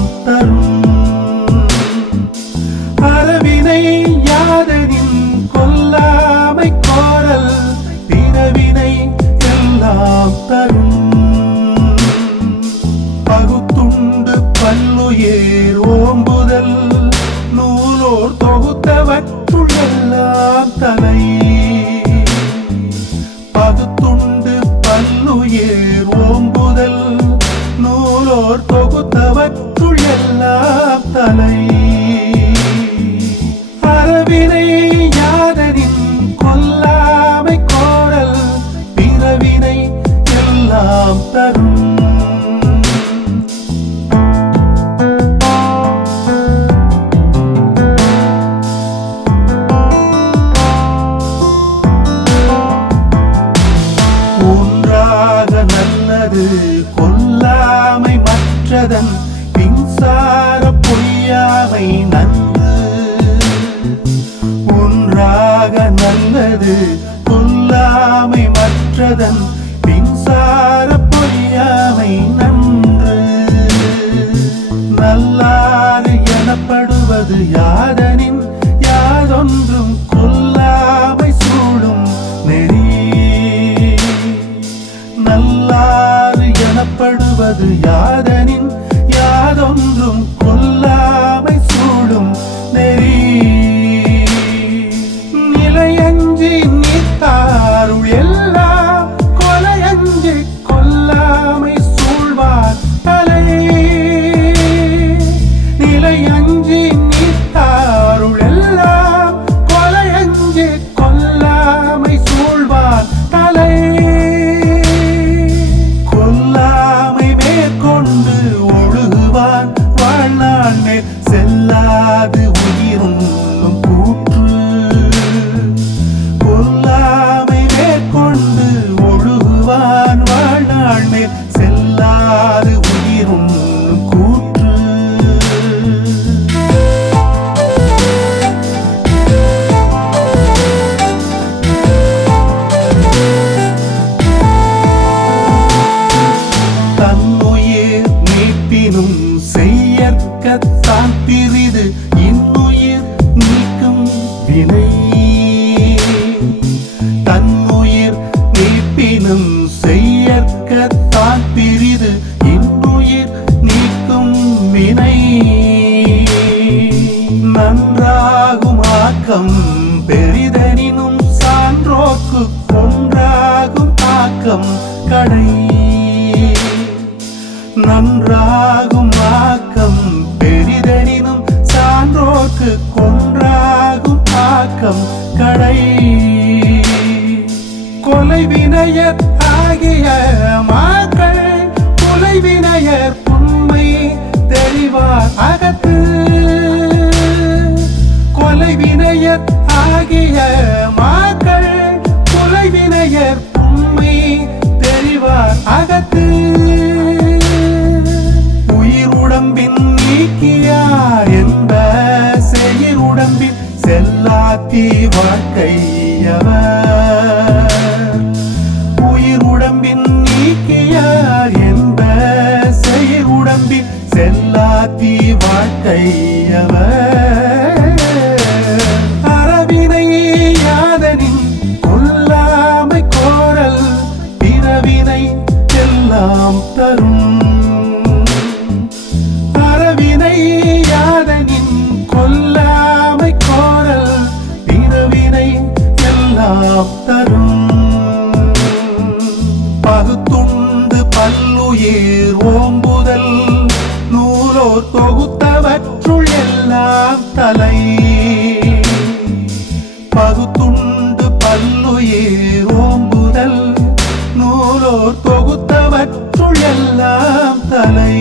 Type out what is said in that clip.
எல்லாம் தரும். அறவினை யாதனின் கொல்லாமை கோரல் பிறவினை எல்லாம் தரும். பகுத்துண்டு பல்லுயிர் ஓம்புதல் நூலோர் தொகுத்தவற்றுள் எல்லாம் தலை. பகுத்துண்டு பல்லுயிர் ஓம்புதல் நூலோர் தொகுத்தவற்றுள் எல்லாம் தலை. அறவினை யாதனின் கொல்லாமை கோரல் பிறவினை எல்லாம் தரும். ஒன்றாக நல்லது கொல்லாமை மற்றதன் பின்சார பொய்யாமை நன்று. ஒன்றாக நல்லது கொல்லாமை மற்றதன் பின்சார பொய்யாமை நன்று. நல்லாறு எனப்படுவது யாதனின் யாதொன்றும் கொல்லாமை சூழும் நெறி. நல்லாறு எனப்படுவது யாதனின் யாதொன்றும் கொல்லாமை சூழும் நெறி. நிலையஞ்சி நீத்தாருள் எல்லாம் கொலையஞ்சி கொல்லாமை சூழ்வார் தலை. நிலையஞ்சி நீத்தாருள் எல்லாம் கொலையஞ்சி கொல்லாமை சூழ்வார் தலை. கொல்லாமை மேற்கொண்டு ஒழுகுவான் வாழ்நாள் மேல் செல்லாது உயிரும் கூற்று. கொல்லாமை மேற்கொண்டு ஒழுகுவான் வாழ்நாள் மேல் செல்லாது உயிரும் கூற்று. தன்னுயிர் நீப்பினும் செய்யற்கத்தான் பிறிது இன்னுயிர் நீக்கும் வினை. தன்னுயிர் நீப்பினும் செய்யற்கத்தான் பிறிது இன்னுயிர் நீக்கும் வினை. நன்றாகும் ஆக்கம் பெரிதனினும் சான்றோக்கு கொன்றாகும் ஆக்கம் கடை. நன்றாகும் ஆக்கம் பெரிதனினும் சான்றோர்க்கு கொன்றாகும் ஆக்கம் கடை. கொலைவினையர் ஆகிய மாக்கள் கொலைவினையர் உண்மை தெளிவார் அகத்து. கொலைவினையர் ஆகிய மாக்கள் கொலைவினையர் உண்மை தெரிவார் அகத்து. உயிருடம்பின் நீக்கியார் என்ப செயிருடம்பின் செல்லாத்தி வாழ்க்கையவர். உயிருடம்பின் நீக்கியார் என்ப செயிருடம்பின் செல்லாத்தி வாழ்க்கையவர். அறவினை யாதனின் கொல்லாமை கோரல் பிறவினை எல்லாம் தரும். அறவினை யாதனின் கொல்லாமை கோரல் பிறவினை எல்லாம் தரும். பகுத்துண்டு பல்லுயிர் ஓம்புதல் நூலோர் தொகுத்தவற்றுள் எல்லாம் தலை. பகுத்துண்டு பல்லுயிர் ஓம்புதல் நூலோர் தொகுத்தவற்றுள் எல்லாம் தலை.